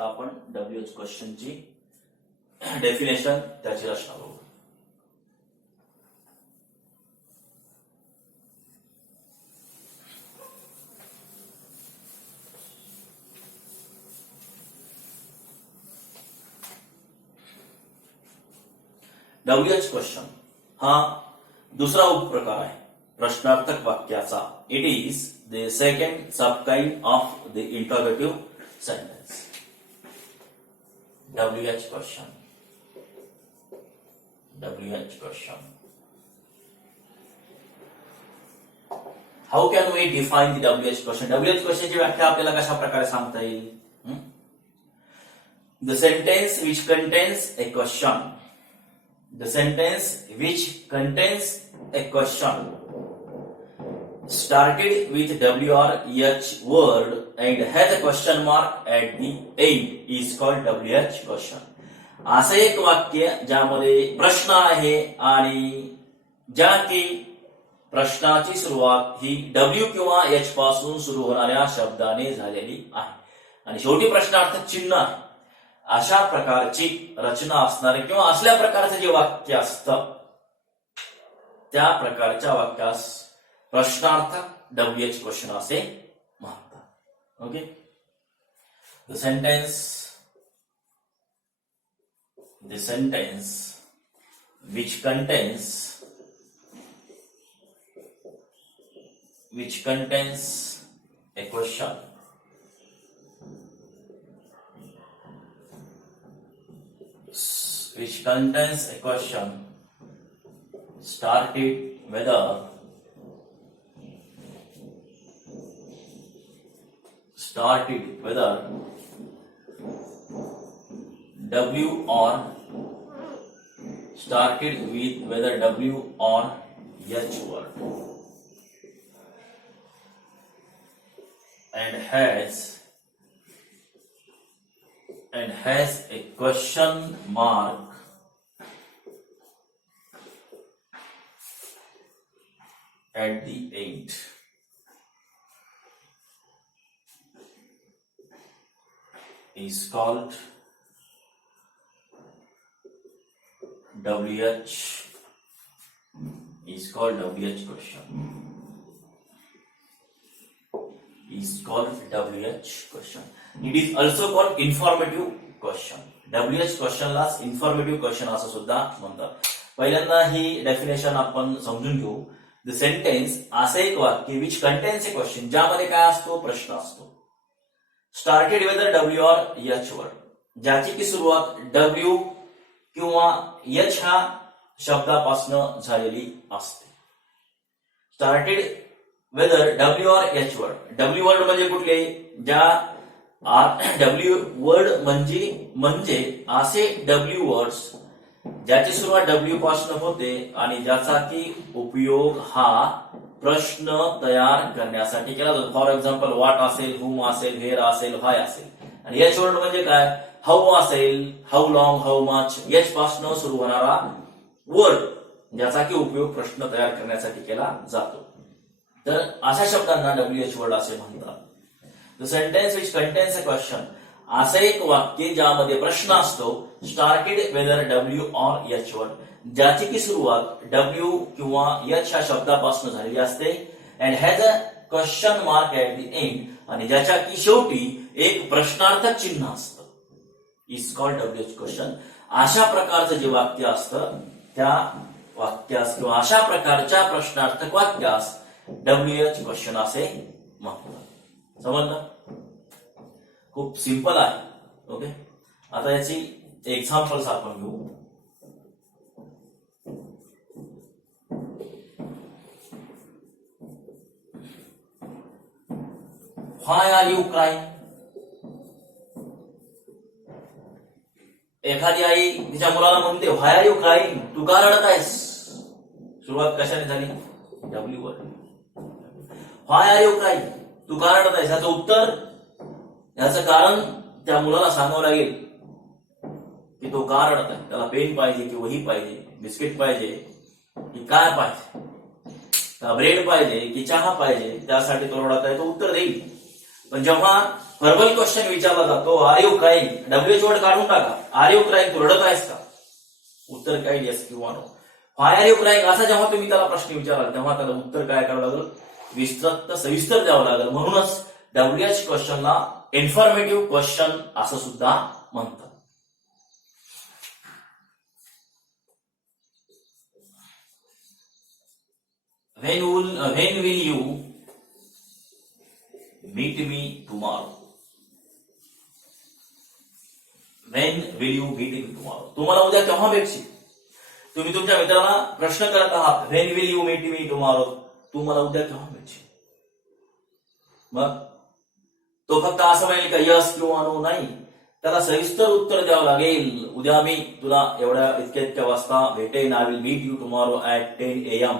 आता आपण WH क्वेश्चनची definition त्याची रचना बघू. डब्ल्यूएच क्वेश्चन हा दुसरा उपप्रकार आहे प्रश्नार्थक वाक्याचा. It is the second subkind of the interrogative sentence. WH question. WH question. How can we define the WH question? WH question ची व्याख्या आपल्याला कशा प्रकारे सांगता येईल? The sentence which contains a question. The sentence which contains a question started with W or H word and has a question mark at the end is called WH question. असं एक वाक्य ज्यामध्ये प्रश्न आहे आणि ज्या की प्रश्नाची सुरुवात ही W किंवा H पासून सुरू होणाऱ्या शब्दाने झालेली आहे आणि शेवटी प्रश्नार्थक चिन्ह आहे. अशा प्रकारची रचना असणारे किंवा असल्या प्रकारचे जे वाक्य असतं त्या प्रकारच्या वाक्यास प्रश्नार्थक WH क्वेश्चन असे म्हणतात. Okay. The sentence which contains a question started whether W or started with whether W or H word and has a question mark at the end is called WH question. It is also called informative question. WH question ला informative question असं सुद्धा म्हणतात. पहिल्यांदा ही definition आपण समजून घेऊ. The sentence असं एक वाक्य विच कंटेन्स ए क्वेश्चन ज्यामध्ये काय असतो प्रश्न असतो. Started whether W or H word ज्याची की सुरुवात W किंवा H ह्या शब्दापासून झालेली असते. Started whether W or H word. W word म्हणजे कुठले ज्या W वर्ड म्हणजे असे W वर्ड्स ज्याची सुरुवात W पासून होते आणि ज्याचा की उपयोग हा प्रश्न तयार करण्यासाठी केला जातो. फॉर एक्झाम्पल व्हॉट असेल, हुम असेल, व्हेअर असेल, व्हाय असेल. आणि H वर्ड म्हणजे काय हाऊ असेल, how long, how much. H पासून सुरू होणारा वर्ड ज्याचा की उपयोग प्रश्न तयार करण्यासाठी केला जातो. तर अशा शब्दांना WH वर्ड असे म्हणतात. The sentence which contains a question असं एक वाक्य ज्यामध्ये प्रश्न असतो. Started whether W or H word ज्याची की सुरुवात W किंवा H ह्या शब्दापासून झालेली असते. And has a question mark at the end आणि ज्याच्या की शेवटी एक प्रश्नार्थक चिन्ह असतं. Is called WH question. अशा प्रकारचं जे वाक्य असतं त्या वाक्यास किंवा अशा प्रकारच्या प्रश्नार्थक वाक्यास WH क्वेश्चन असे म्हणतात. समजलं? खूप सिंपल आहे. ओके. आता याची एक्झाम्पल्स आपण घेऊ. व्हाय आर यू क्राईंग. एखादी आई तिच्या मुलाला म्हणते व्हाय आर यू क्राईंग, तू का रडत आहेस. सुरुवात कशाने झाली W वर. व्हाय आर यू क्राईंग, तू का रडत आहेस. याचं उत्तर याचं कारण त्या मुलाला सांगावं लागेल की तो का रडत आहे. त्याला पेन पाहिजे की वही पाहिजे, बिस्किट पाहिजे की काय पाहिजे, ब्रेड पाहिजे की चहा पाहिजे, त्यासाठी तो रडत आहे. तो उत्तर देईल. पण जेव्हा व्हर्बल क्वेश्चन विचारला जातो, are you crying, WH word काढून टाका, आर यू क्राईंग, तू रडत आहेस का, उत्तर काय येस किंवा no. Why are you crying असा जेव्हा तुम्ही त्याला प्रश्न विचाराल तेव्हा त्याला उत्तर काय करावं लागेल, विस्तृत सविस्तर द्यावं लागेल. म्हणूनच डब्ल्यूएच क्वेश्चनला इन्फॉर्मेटिव्ह क्वेश्चन असं सुद्धा म्हणतात. When will you meet me tomorrow? When will you meet me tomorrow? तुम्हाला उद्या केव्हा भेटशील. तुम्ही तुमच्या मित्राला प्रश्न करत आहात, When will you meet me tomorrow? तुम्हाला उद्या केव्हा भेटशील. मग तो फक्त असं म्हणेल का यस किंवा नो, नाही, त्याला सविस्तर उत्तर द्यावं लागेल. उद्या मी तुला एवढ्या इतक्या वाजता भेटेन. I will meet you tomorrow at 10 AM.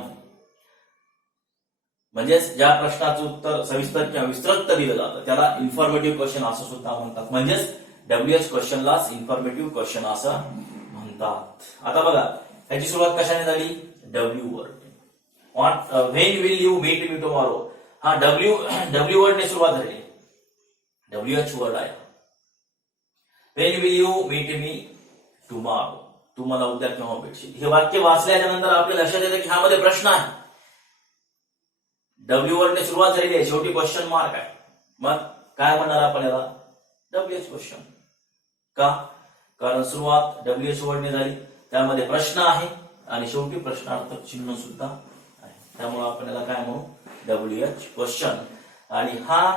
म्हणजेच ज्या प्रश्नाचं उत्तर सविस्तर किंवा विस्तृत दिलं जातं त्याला इन्फॉर्मेटिव्ह क्वेश्चन असं सुद्धा म्हणतात. म्हणजेच डब्ल्यूएच क्वेश्चनलाच इन्फॉर्मेटिव्ह क्वेश्चन असं म्हणतात. आता बघा याची सुरुवात कशाने झाली, W word. When will you meet me tomorrow, हा डब्ल्यू वर्डने सुरुवात झाली, डब्ल्यूएच वर्ड आहे. When will you meet me tomorrow, तू मला उद्या केव्हा भेटशील. हे वाक्य वाचल्याच्या नंतर आपल्या लक्षात येतं की ह्यामध्ये प्रश्न आहे. डब्ल्यू वर्डने सुरुवात झालेली आहे, शेवटी क्वेश्चन मार्क आहे. मग काय म्हणणार आपण याला, डब्ल्यूएच क्वेश्चन. का, कारण सुरुवात डब्ल्यूएच वर्डने झाली, त्यामध्ये प्रश्न आहे आणि शेवटी प्रश्नार्थक चिन्ह सुद्धा आहे. त्यामुळे आपण याला काय म्हणू, डब्ल्यूएच क्वेश्चन. आणि हा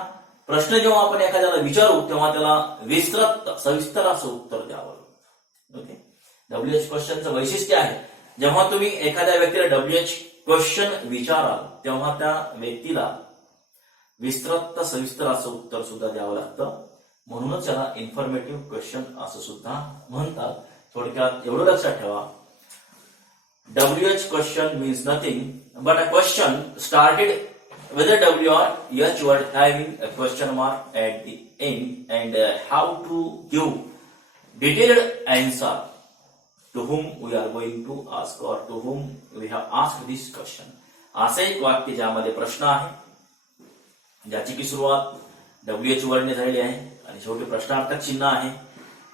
प्रश्न जेव्हा आपण एखाद्याला विचारू तेव्हा त्याला विस्तृत सविस्तर असं उत्तर द्यावं. ओके, डब्ल्यूएच क्वेश्चनचं वैशिष्ट्य आहे, जेव्हा तुम्ही एखाद्या व्यक्तीला डब्ल्यूएच क्वेश्चन विचाराल तेव्हा त्या व्यक्तीला विस्तृत सविस्तर असं उत्तर सुद्धा द्यावं लागतं. म्हणूनच त्याला इन्फॉर्मेटिव्ह क्वेश्चन असं सुद्धा म्हणतात. थोडक्यात एवढं लक्षात ठेवा, WH question means nothing but a question started with a W or H word having a question mark at the end, and how to give detailed answer to whom we are going to ask or to whom we have asked this question. असं एक वाक्य ज्यामध्ये प्रश्न आहे, ज्याची की सुरुवात WH वर्डने झालेली आहे आणि शेवटी प्रश्नार्थक चिन्ह आहे.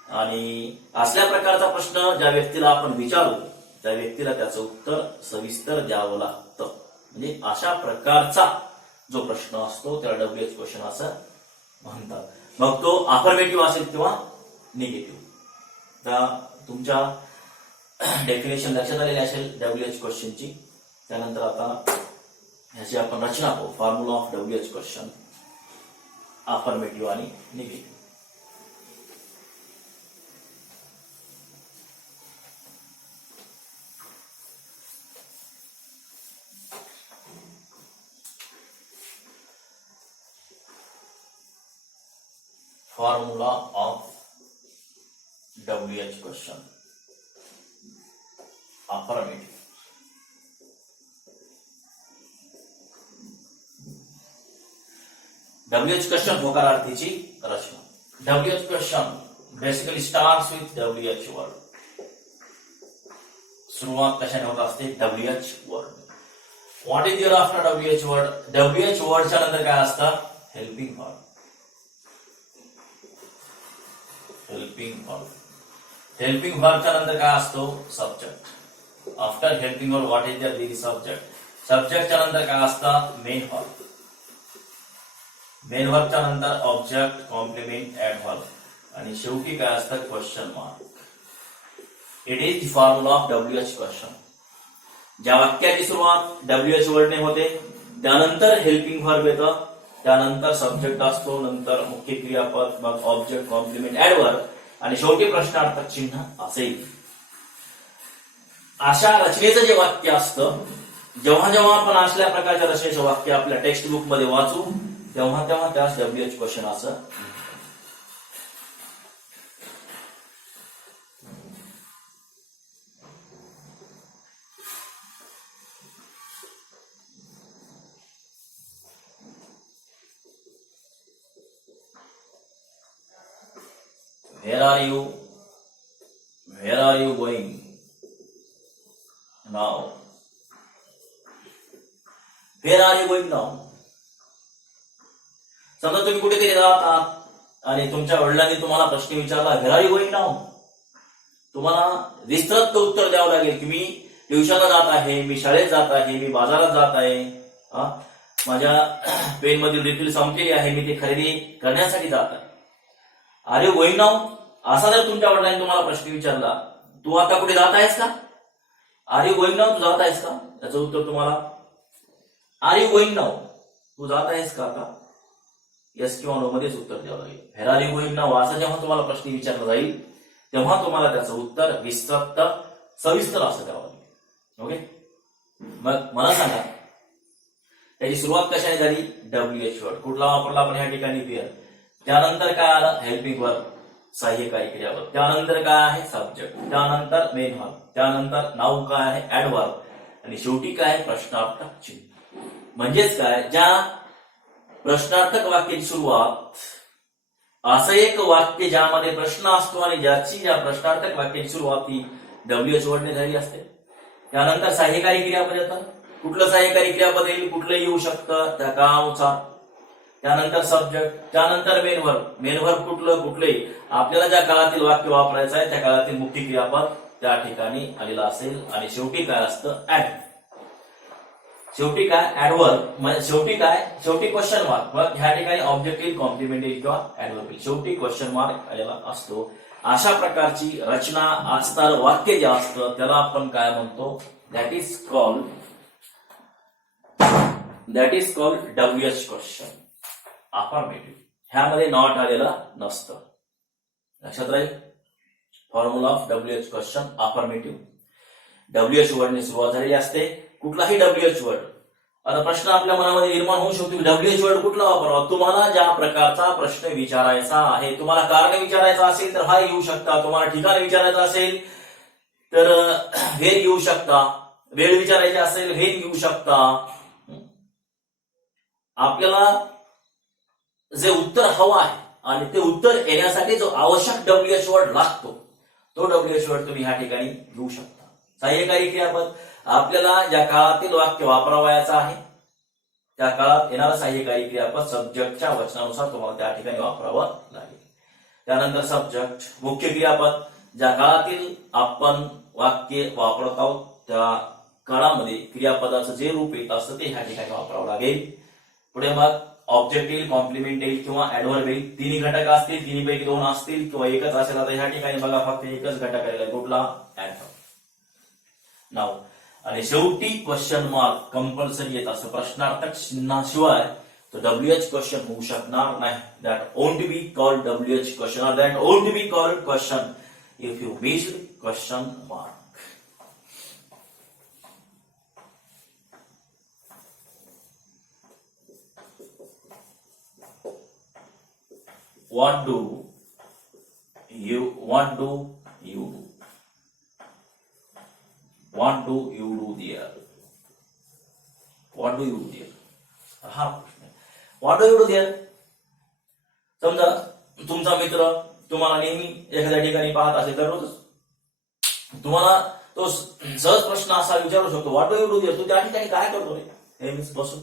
आणि असल्या प्रकारचा प्रश्न ज्या व्यक्तीला आपण विचारू त्या व्यक्तीला त्याचं उत्तर सविस्तर द्यावं लागतं. म्हणजे अशा प्रकारचा जो प्रश्न असतो त्याला डब्ल्यूएच क्वेश्चन असं म्हणतात. मग तो अफर्मेटिव्ह असेल किंवा निगेटिव्ह. तर तुमच्या डेफिनेशन लक्षात आलेली असेल डब्ल्यूएच क्वेश्चनची. त्यानंतर आता ह्याची आपण रचना पाहू, formula of WH question, affirmative आणि negative. Formula of WH question, affirmative. WH question होकारार्थीची रचना. WH question basically starts with WH word. सुरुवात कशाने होत असते, WH word. What is there after WH word? WH word च्या नंतर काय असतं, helping verb. हेल्पिंग वर्बच्या नंतर काय असतो, subject. After helping verb what is there, the subject. सब्जेक्टच्या नंतर काय असतं, मेन वर्ब. मेन वर्बच्या नंतर ऑब्जेक्ट, कॉम्प्लिमेंट, ऍडव्हर्ब आणि शेवटी काय असतं, question mark. It is the formula of WH question. ज्या वाक्याची सुरुवात डब्ल्यूएच वर्डने होते त्यानंतर हेल्पिंग वर्ब येतं, त्यानंतर सब्जेक्ट असतो, नंतर मुख्य क्रियापद, मग ऑब्जेक्ट, कॉम्प्लिमेंट, ऍडव्हर्ब आणि शेवटी प्रश्नार्थक चिन्ह असेल. अशा रचनेचं जे वाक्य असतं, जेव्हा जेव्हा आपण असल्या प्रकारच्या रचनेचं वाक्य आपल्या टेक्स्ट बुक मध्ये वाचू तेव्हा तेव्हा त्यास डब्ल्यूएच क्वेश्चन असं. Where are you? Where are you going now? Where are you going now? समजा तुम्ही कुठेतरी जात आहात आणि तुमच्या वडिलांनी तुम्हाला प्रश्न विचारला, where are you going now? तुम्हाला विस्तृत उत्तर द्यावं लागेल की मी ट्युशनला जात आहे, मी शाळेत जात आहे, मी बाजारात जात आहे, माझ्या पेन मधील रिफिल संपलेली आहे, मी ती खरेदी करण्यासाठी जात आहे. Are you going now? असा जर तुमच्या वडिलांनी तुम्हाला प्रश्न विचारला, तू आता कुठे जात आहेस का? Are you going now? तू जात आहेस का? याचं उत्तर तुम्हाला आर यू गोइंग नाउ? तू जात आहेस का आता? येस किंवा नो मध्येच उत्तर द्यावं लागेल. Where are you going now असं जेव्हा तुम्हाला प्रश्न विचारला जाईल तेव्हा तुम्हाला त्याचं उत्तर विस्तृत सविस्तर असं द्यावं लागेल. ओके, मग मला सांगा त्याची सुरुवात कशाने झाली? WH word. कुठला वापरला आपण या ठिकाणी? वेअर. त्यानंतर काय आलं? हेल्पिंग वर्ब, सहाय्यकारी क्रियापद. त्यानंतर काय आहे? सब्जेक्ट. त्यानंतर मेन वर्ब. त्यानंतर नाऊ काय आहे? ऍडवर्ब. आणि शेवटी काय आहे? प्रश्नार्थक चिन्ह. म्हणजेच काय, ज्या प्रश्नार्थक वाक्याची सुरुवात असं एक वाक्य ज्यामध्ये प्रश्न असतो आणि ज्या प्रश्नार्थक वाक्याची सुरुवात ही WH वर्डने झाली असते. त्यानंतर सहाय्यकारी क्रियापद येतं. कुठलं सहाय्यकारी क्रियापद येईल? कुठलं येऊ शकतं त्या काळानुसार. त्यानंतर सब्जेक्ट. त्यानंतर मेन वर्ब. मेन वर्ब कुठले आपल्याला ज्या काळातील वाक्य वापरायचं आहे त्या काळातील मुख्य क्रियापद त्या ठिकाणी आलेलं असेल. आणि शेवटी काय असतं? ऍड. शेवटी काय? ऍडवर्ब. शेवटी क्वेश्चन मार्क. मग ह्या ठिकाणी ऑब्जेक्टिव्ह, कॉम्प्लिमेंटरी किंवा ऍडवर्ब. शेवटी क्वेश्चन मार्क आलेला असतो. अशा प्रकारची रचना असणार वाक्य जे असतं त्याला आपण काय म्हणतो? That is called WH question affirmative. ह्यामध्ये नॉट आलेला नसतं. लक्षात राहील. Formula of WH question affirmative. WH वर्डने सुरुवात झालेली असते. कुठलाही WH वर्ड. आता प्रश्न आपल्या मनामध्ये निर्माण होऊ शकतो, WH वर्ड कुठला वापरावा? तुम्हाला ज्या प्रकारचा प्रश्न विचारायचा आहे, तुम्हाला कारण विचारायचा असेल तर हा येऊ शकता. तुम्हाला ठिकाण विचारायचं असेल तर व्हेर येऊ शकता. वेळ विचारायची असेल व्हेन येऊ शकता. आपल्याला जे उत्तर हवं आहे आणि ते उत्तर येण्यासाठी जो आवश्यक WH वर्ड लागतो तो WH वर्ड तुम्ही ह्या ठिकाणी घेऊ शकता. सहाय्यकारी क्रियापद. आपल्याला ज्या काळातील वाक्य वापरावयाचं आहे त्या काळात येणारं सहाय्यकारी क्रियापद सब्जेक्टच्या वचनानुसार तुम्हाला त्या ठिकाणी वापरावं लागेल. त्यानंतर सब्जेक्ट. मुख्य क्रियापद. ज्या काळातील आपण वाक्य वापरत आहोत त्या काळामध्ये क्रियापदाचं जे रूप येत असतं ते ह्या ठिकाणी वापरावं लागेल. पुढे मग ऑब्जेक्ट येईल, कॉम्प्लिमेंट येईल किंवा ऍडवर्ब येईल. तिन्ही घटक असतील, तिन्हीपैकी दोन असतील किंवा एकच असेल. आता ह्या ठिकाणी बघा फक्त एकच घटक आलेला. कुठला? ऍडवर्ब. नाव. आणि शेवटी क्वेश्चन मार्क कंपल्सरी येत असं. प्रश्नार्थक चिन्हाशिवाय तो WH क्वेश्चन होऊ शकणार नाही. That won't be called WH question or that won't be called question if you missed question mark. What do you do? What do you do there? What do you do there? हा प्रश्न आहे. What do you do there? समजा तुमचा मित्र तुम्हाला नेहमी एखाद्या ठिकाणी पाहत असेल तर रोजच तुम्हाला तो सहज प्रश्न असा विचारू शकतो, what do you do there? तू त्या ठिकाणी काय करतो रे? हे मीन्स बसून.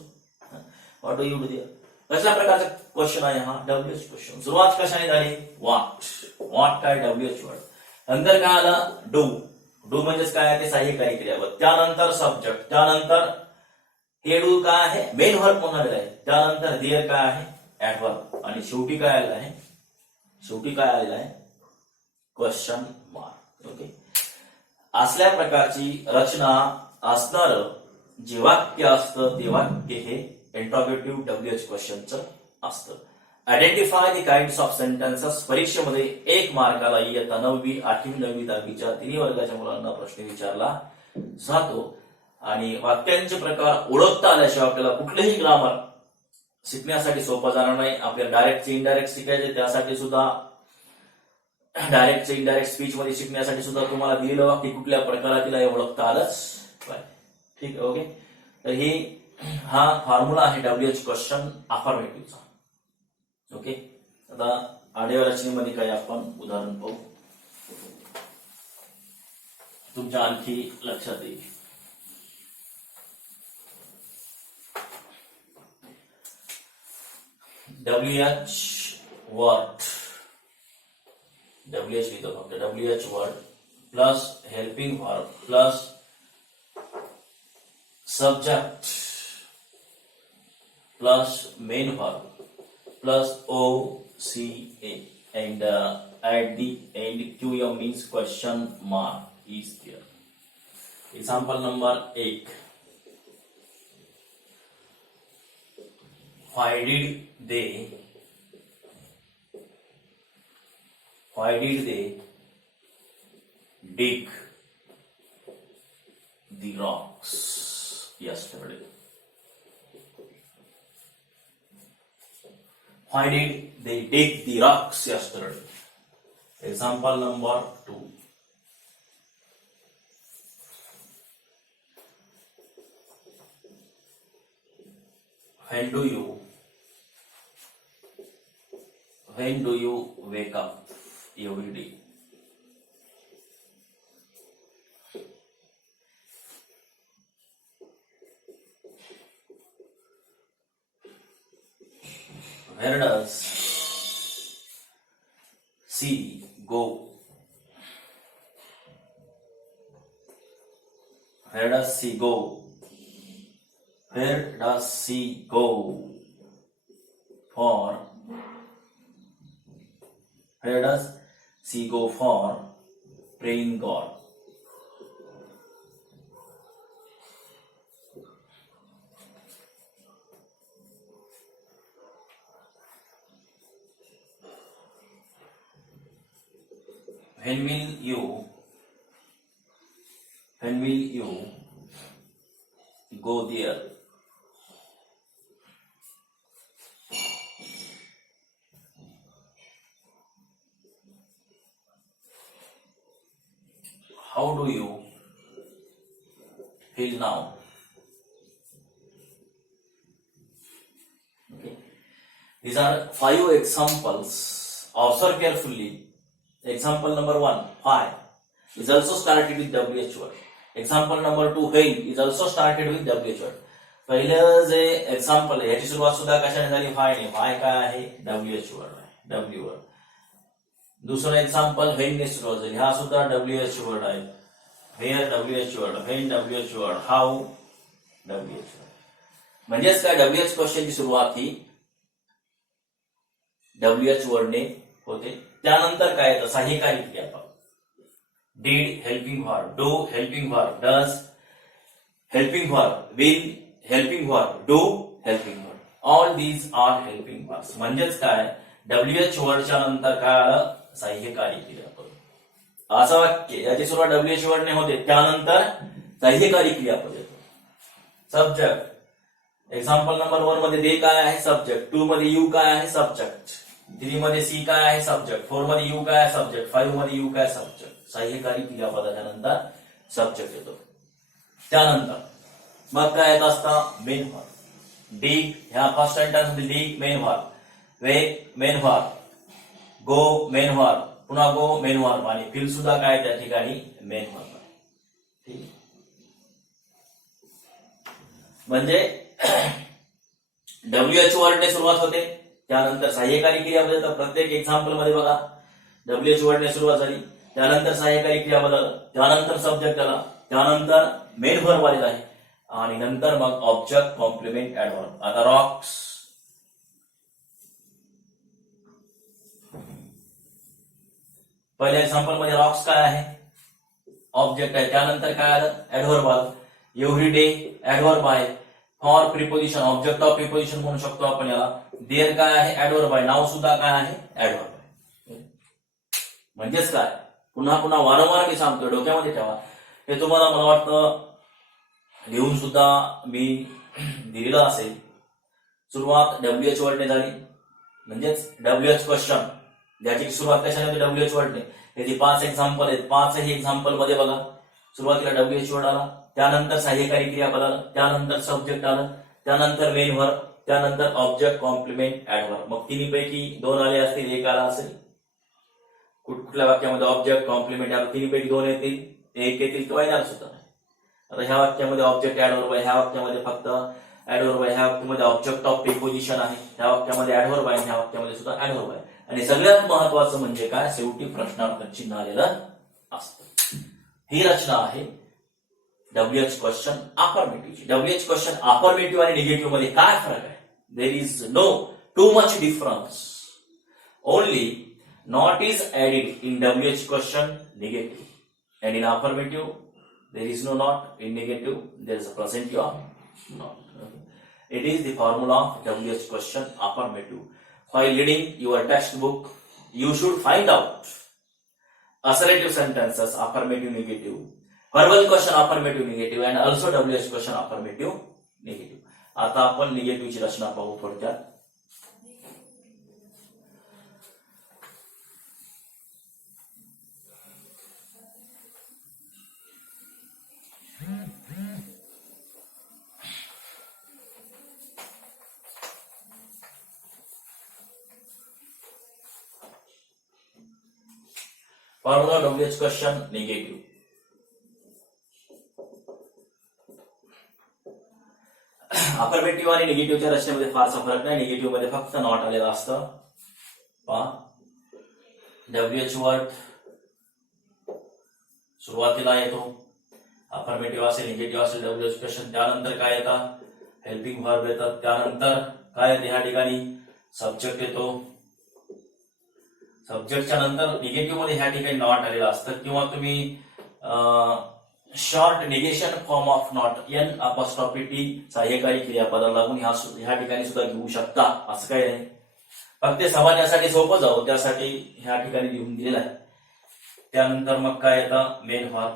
What do you do there? कशा प्रकारचा क्वेश्चन आहे हा? WH question. सुरुवात कशाने झाली? व्हॉट काय? WH word. नंतर काय आलं? डू. डू म्हणजेच काय? ते सहाय्यकारी क्रियापद. त्यानंतर सब्जेक्ट. त्यानंतर हे डू काय आहे? मेन वर्ब म्हणून आलेला आहे. त्यानंतर देअर काय आहे? ऍडवर्ब. आणि शेवटी काय आलेलं आहे? Question mark. ओके. असल्या प्रकारची रचना असणार जे वाक्य असतं ते वाक्य हे इंट्रोगेटिव्ह WH क्वेश्चनचं असतं. Identify the kinds of sentences. परीक्षेमध्ये 1 मार्काला इयत्ता 9वी, 8वी, 9वी, 10वीच्या तिन्ही वर्गाच्या मुलांना प्रश्न विचारला जातो. आणि वाक्यांचे प्रकार ओळखता आल्याशिवाय आपल्याला कुठलेही ग्रामर शिकण्यासाठी सोपं जाणार नाही. आपल्याला डायरेक्ट इनडायरेक्ट शिकायचे, त्यासाठी सुद्धा डायरेक्ट इनडायरेक्ट स्पीच मध्ये शिकण्यासाठी सुद्धा तुम्हाला दिलेलं वाक्य कुठल्या प्रकारातील आहे ओळखता आलंच पाहिजे. ठीक आहे. ओके. तर हा फॉर्म्युला आहे WH क्वेश्चन अफर्मेटिव्हचा. ओके. आता आडव्या रचनेमध्ये काही आपण उदाहरण पाहू, तुमच्या आणखी लक्षात येईल. WH word, WH लिहितो फक्त, WH word plus helping verb plus subject plus main verb plus OCA, and at the end QM means question mark is there. Example number 8. Why did they dig the rocks yesterday? Why did they dig the rocks yesterday? Example number 2. When do you wake up every day? Where does she go? Where does she go? Where does she go for? Where does she go for praying God? When will you go there? How do you feel now? Okay. These are 5 examples. Observe carefully. Example number 1, why is also started with WH word. Example number 2, when is also started with WH word. पहिलं जे example आहे याची सुरुवात सुद्धा कशाने झाली? व्हाय ने. व्हाय काय आहे? WH वर्ड आहे, W वर्ड. दुसरं एक्झाम्पल व्हेन ने सुरुवात झाली, हा सुद्धा WH वर्ड आहे. Where WH word, when WH word, how WH word. म्हणजेच काय, WH क्वेश्चनची सुरुवात ही WH वर्डने होते. त्यानंतर काय येतं? सहाय्यकारी क्रियापद. Did helping verb, do helping verb, does helping verb, will helping verb, do helping verb. All these are helping verbs. म्हणजेच काय, WH वर्डच्या नंतर काय आलं? सहाय्यकारी क्रियापद. असं वाक्य याची सुरुवात WH वर्डने होते, त्यानंतर सहाय्यकारी क्रियापद येतो. सब्जेक्ट. एक्झाम्पल नंबर 1 मध्ये दे काय आहे? सब्जेक्ट. 2 मध्ये यू काय आहे? सब्जेक्ट. 3 मध्ये सी काय आहे? सब्जेक्ट. 4 मध्ये यू काय आहे? सब्जेक्ट. 5 मध्ये यू काय? सब्जेक्ट. सहाय्यकारी क्रियापदाच्या नंतर सब्जेक्ट येतो. त्यानंतर मग काय येत असतं? Main verb. डिग, ह्या फर्स्ट सेंटेन्स मध्ये डिग मेन वर्ब, वेक मेन वर्ब, गो मेन वर्ब, पुन्हा गो मेन वर्ब, आणि फील सुद्धा काय त्या ठिकाणी मेन वर्ब आहे. ठीक. म्हणजे WH वर्डने सुरुवात होते, त्यानंतर सहाय्यकारी क्रियापद येतं. प्रत्येक एक्झाम्पल मध्ये बघा WH वर्डने सुरुवात झाली, त्यानंतर सहाय्यकारी क्रियापद आलं, त्यानंतर सब्जेक्ट आला, त्यानंतर मेन वर्ब आलेला आहे, आणि नंतर मग ऑब्जेक्ट कॉम्प्लिमेंट ऍडव्हर्ब. आता रॉक्स, पहिल्या एक्झाम्पल मध्ये रॉक्स काय आहे? ऑब्जेक्ट आहे. त्यानंतर काय आलं? ऍडव्हर्ब आलं. एव्हरी डे ऍडव्हर्ब आहे. For preposition, object of preposition म्हणू शकतो आपण याला. देअर काय आहे? ऍडव्हर्ब आहे. नाव सुद्धा काय आहे? ऍडव्हर्ब आहे. म्हणजेच काय, पुन्हा पुन्हा वारंवार मी सांगतो, डोक्यामध्ये ठेवा. हे तुम्हाला मला वाटतं लिहून सुद्धा मी दिलेलं असेल. सुरुवात WH वर्डने झाली, म्हणजेच WH क्वेश्चन, ज्याची सुरुवात कशाने होती? WH वर्डने. याची 5 एक्झाम्पल आहेत. 5ही एक्झाम्पल मध्ये बघा सुरुवातीला WH वर्ड आला, त्यानंतर सहाय्यकारी क्रियापद आलं, त्यानंतर सब्जेक्ट आलं, त्यानंतर मेन वर्ब, त्यानंतर ऑब्जेक्ट कॉम्प्लिमेंट ऍडव्हर्ब. मग तिन्हीपैकी 2 आले असतील, 1 आला असेल. कुठल्या वाक्यामध्ये ऑब्जेक्ट कॉम्प्लिमेंट ऍडव्हर्ब तिन्हीपैकी 2 येतील, 1 येतील किंवा येणार सुद्धा नाही. आता ह्या वाक्यामध्ये ऑब्जेक्ट ऍडव्हर्ब आहे, ह्या वाक्यामध्ये फक्त ऍडव्हर्ब आहे. ह्या वाक्यामध्ये ऑब्जेक्ट ऑफ प्रिपोजिशन आहे, ह्या वाक्यामध्ये ऍडव्हर्ब आहे, ह्या वाक्यामध्ये सुद्धा ऍडव्हर्ब आहे. आणि सगळ्यात महत्वाचं म्हणजे काय, शेवटी प्रश्नार्थक चिन्ह आलेलं असतं. ही रचना आहे WH क्वेश्चन अफर्मेटिव्हची. WH क्वेश्चन अफर्मेटिव्ह आणि निगेटिव्ह मध्ये काय फरक आहे? There is no too much difference. Only not is added in WH question negative, and in affirmative there is no not. In negative there is a present of not. It is the formula of WH question affirmative. While reading your textbook, you should find out assertive sentences affirmative negative, verbal question affirmative negative, and also WH question affirmative negative. आता आपण negative ची रचना पाहू थोडक्यात. Formula WH question negative. Affirmative आणि निगेटिव्हच्या रचनेमध्ये फारसा फरक नाही. निगेटिव्ह मध्ये फक्त नॉट आलेला असतं. पहा, WH वर्ड सुरुवातीला येतो. अफर्मेटिव्ह असेल, निगेटिव्ह असेल WH क्वेश्चन. त्यानंतर काय येतात, हेल्पिंग व्हर्ब येतात. त्यानंतर काय येते, ह्या ठिकाणी सब्जेक्ट येतो. सब्जेक्टच्या नंतर निगेटिव्ह मध्ये ह्या ठिकाणी नॉट आलेलं असतं, किंवा तुम्ही short negation form of not N' सहाय्यकारी क्रियापदाला लागून ह्या ठिकाणी सुद्धा घेऊ शकता. असं काही नाही, फक्त ते समजण्यासाठी सोपं जावं त्यासाठी ह्या ठिकाणी लिहून दिलेलं आहे. त्यानंतर मग काय येतं, मेन व्हर्ब.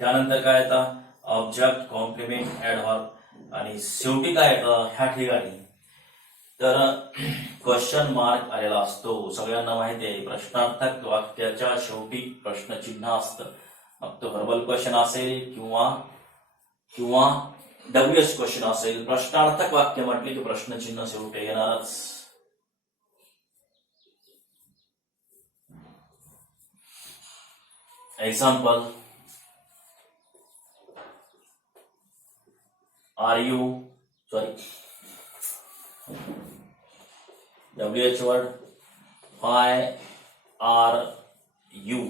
त्यानंतर काय येतं, ऑब्जेक्ट, कॉम्प्लिमेंट, ऍडव्हर्ब. आणि शेवटी काय येतं ह्या ठिकाणी, तर क्वेश्चन मार्क आलेला असतो. सगळ्यांना माहिती आहे, प्रश्नार्थक वाक्याच्या शेवटी प्रश्नचिन्ह असतं. मग तो व्हर्बल क्वेश्चन असेल किंवा WH क्वेश्चन असेल, प्रश्नार्थक वाक्य म्हटले की प्रश्नचिन्ह शेवटी येणारच. Example, WH word, why are you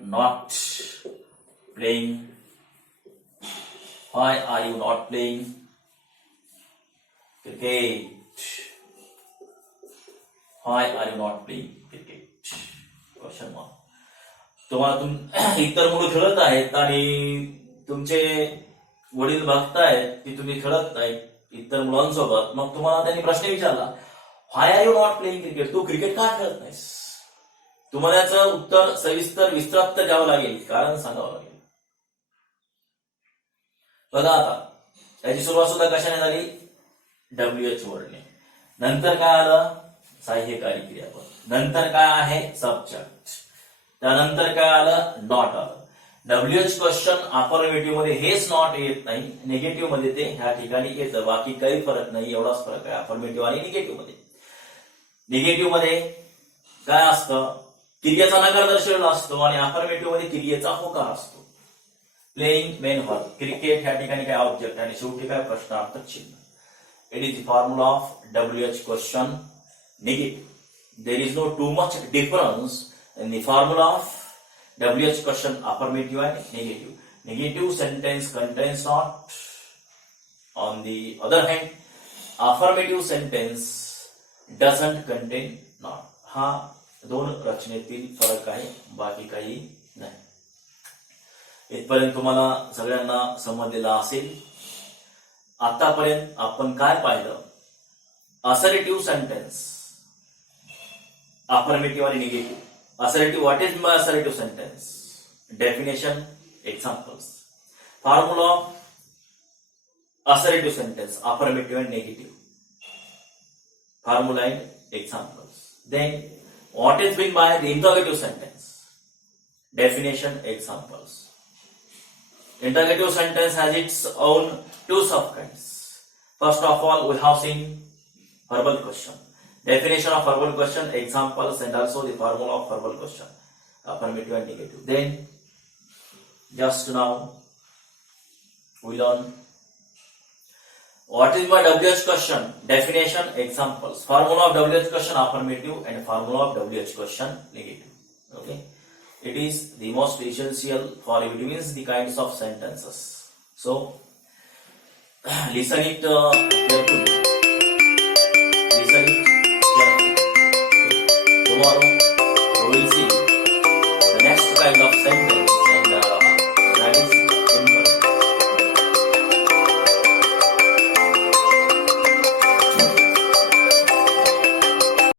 not playing? Why are you not playing cricket? Why are you not playing cricket? Question mark. तुम्हाला इतर मुलं खेळत आहेत आणि तुमचे वडील बघतायत की तुम्ही खेळत नाही इतर मुलांसोबत. मग तुम्हाला त्यांनी प्रश्न विचारला, why are you not playing cricket? तू क्रिकेट का खेळत नाहीस? तुम्हाला याचं उत्तर सविस्तर विस्तारित द्यावं लागेल, कारण सांगावं लागेल. बघा आता याची सुरुवात सुद्धा कशाने झाली, WH वर्डने. नंतर काय आलं, सहाय्यकारी क्रियापद. नंतर काय आहे, सब्जेक्ट. त्यानंतर काय आलं, नॉट आलं. WH क्वेश्चन अफर्मेटिव्ह मध्ये हेच नॉट येत नाही, निगेटिव्ह मध्ये ते ह्या ठिकाणी येतं. बाकी काही फरक नाही, एवढाच फरक आहे अफर्मेटिव्ह आणि निगेटिव्ह मध्ये. निगेटिव्ह मध्ये काय असतं, क्रियेचा नकार दर्शवलेला असतो आणि अफर्मेटिव्ह मध्ये क्रियेचा होकार असतो. प्लेइंग मेन व्हर्ब, क्रिकेट ह्या ठिकाणी काय ऑब्जेक्ट आणि शेवटी काय प्रश्नार्थक चिन्ह. It is the formula of WH question negative. There is no too much difference in the formula of WH question affirmative and negative. Negative sentence contains not. On the other hand, affirmative sentence doesn't contain not. हा दोन रचनेतील फरक आहे, बाकी काही नाही. इथपर्यंत तुम्हाला सगळ्यांना समजलेला असेल. आतापर्यंत आपण काय पाहिलं, असर्टिव्ह सेंटेन्स, अफर्मेटिव्ह आणि negative. Assertive, what is my assertive sentence? Definition, examples. Formula of assertive sentence, affirmative and negative. Formula and examples. Then, what is meant by the interrogative sentence? Definition, examples. Interrogative sentence has its own two subkinds. First of all, we have seen verbal question. Definition of verbal question, examples, and also the formula of verbal question, affirmative and negative. Then, just now, we learn what is my WH question, definition, examples. Formula of WH question affirmative and formula of WH question negative. Okay, it is the most essential for it means the kinds of sentences. So listen it carefully. Listen it carefully. Okay. Tomorrow